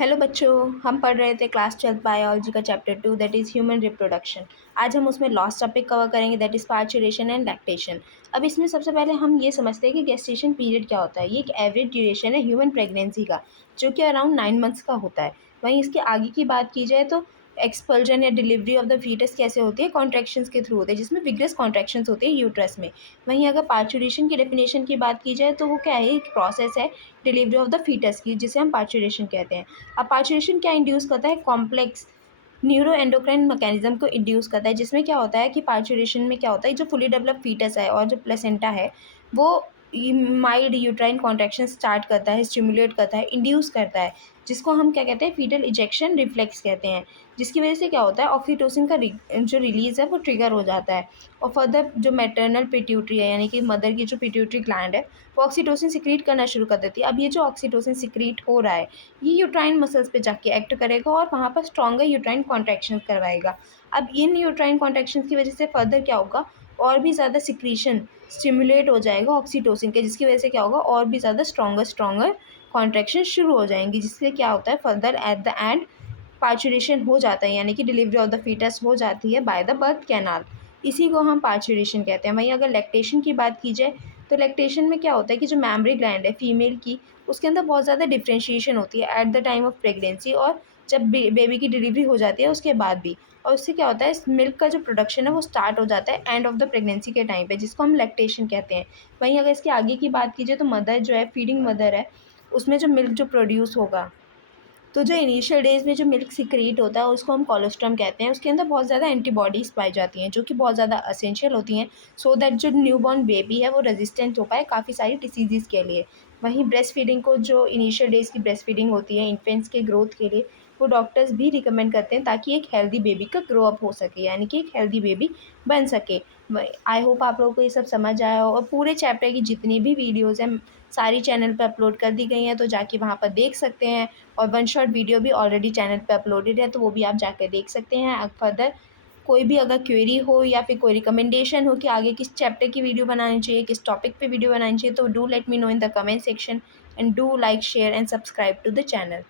Hello बच्चों, हम पढ़ रहे थे क्लास 12 बायोलॉजी का chapter 2 that is human reproduction. आज हम उसमें लास्ट टॉपिक कवर करेंगे that is parturition and lactation. अब इसमें सबसे पहले हम ये समझते हैं कि गेस्टेशन पीरियड क्या होता है। ये एक एवरेज ड्यूरेशन है ह्यूमन प्रेगनेंसी का, जो कि अराउंड 9 मंथ्स का होता है। वहीं इसके आगे की बात की जाए तो एक्सपल्जन या डिलीवरी ऑफ द फीटस कैसे होती है, कॉन्ट्रैक्शंस के थ्रू होते हैं, जिसमें विग्रस कॉन्ट्रैक्शंस होते हैं यूट्रस में। वहीं अगर पार्चुरेशन की डेफिनेशन की बात की जाए तो वो क्या है, एक प्रोसेस है डिलीवरी ऑफ द फीटस की, जिसे हम पार्चुरेशन कहते हैं। अब पार्चुरेशन क्या इंड्यूस करता है, कॉम्प्लेक्स न्यूरो एंडोक्राइन मैकेनिज्म को इंड्यूस करता है, जिसमें क्या होता है कि पार्चुरेशन में क्या होता है, जो फुली डेवलप फीटस है और जो प्लेसेंटा है वो माइल्ड यूट्राइन कॉन्ट्रैक्शन स्टार्ट करता है, स्टिमुलेट करता है, इंड्यूस करता है, जिसको हम क्या कहते हैं, फीटल इजेक्शन रिफ्लेक्स कहते हैं। जिसकी वजह से क्या होता है, ऑक्सीटोसिन का जो रिलीज़ है वो ट्रिगर हो जाता है। और फर्दर जो मैटरनल पिट्यूटरी है, यानी कि मदर की जो पिट्यूटरी ग्लैंड है, वो ऑक्सीटोसिन सिक्रीट करना शुरू कर देती है। अब ये जो ऑक्सीटोसिन सिक्रीट हो रहा है, ये यूट्राइन मसल्स पे जाके एक्ट करेगा और वहाँ पर स्ट्रॉन्गर यूट्राइन कॉन्ट्रैक्शन करवाएगा। अब इन यूट्राइन कॉन्ट्रैक्शन की वजह से फर्दर क्या होगा, और भी ज़्यादा सिक्रीशन स्टिमुलेट हो जाएगा ऑक्सीटोसिन के, जिसकी वजह से क्या होगा, और भी ज़्यादा स्ट्रॉन्गर कॉन्ट्रैक्शन शुरू हो जाएंगी, जिससे क्या होता है further at the end parturition हो जाता है, यानी कि डिलीवरी ऑफ द फीटस हो जाती है बाय द बर्थ कैनाल। इसी को हम पार्चुरेशन कहते हैं। वहीं अगर लैक्टेशन की बात की जाए तो लैक्टेशन में क्या होता है कि जो मैमरी ग्लैंड है फीमेल की, उसके अंदर बहुत ज़्यादा डिफ्रेंशिएशन होती है at the time of pregnancy, और जब बेबी की डिलीवरी हो जाती है उसके बाद भी। और उससे क्या होता है, इस मिल्क का जो प्रोडक्शन है वो स्टार्ट हो जाता है एंड ऑफ द प्रेगनेंसी के टाइम पे, जिसको हम लैक्टेशन कहते हैं। वहीं अगर इसके आगे की बात की जाए तो मदर जो है, फीडिंग मदर है, उसमें जो मिल्क जो प्रोड्यूस होगा, तो जो इनिशियल डेज़ में जो मिल्क सिक्रीट होता है उसको हम कोलोस्ट्रम कहते हैं। उसके अंदर बहुत ज़्यादा एंटीबॉडीज़ पाई जाती हैं, जो कि बहुत ज़्यादा एसेंशियल होती हैं, सो दैट जो न्यूबॉर्न बेबी है वो रेजिस्टेंट हो पाए काफ़ी सारी डिसीज़ के लिए। वहीं ब्रेस्ट फीडिंग को, जो इनिशियल डेज़ की ब्रेस्ट फीडिंग होती है इन्फेंट्स के ग्रोथ के लिए, वो डॉक्टर्स भी रिकमेंड करते हैं, ताकि एक हेल्दी बेबी का ग्रो अप हो सके, यानी कि एक हेल्दी बेबी बन सके। आई होप आप लोगों को ये सब समझ आया हो, और पूरे चैप्टर की जितनी भी वीडियोज़ हैं सारी चैनल पर अपलोड कर दी गई हैं, तो जाके वहाँ पर देख सकते हैं। और वन शॉट वीडियो भी ऑलरेडी चैनल पे अपलोडेड है, तो वो भी आप जाकर देख सकते हैं। फर्दर कोई भी अगर क्वेरी हो या फिर कोई रिकमेंडेशन हो कि आगे किस चैप्टर की वीडियो बनानी चाहिए, किस टॉपिक पे वीडियो बनानी चाहिए, तो do let me know in the comment section, and do like, share and subscribe to the channel.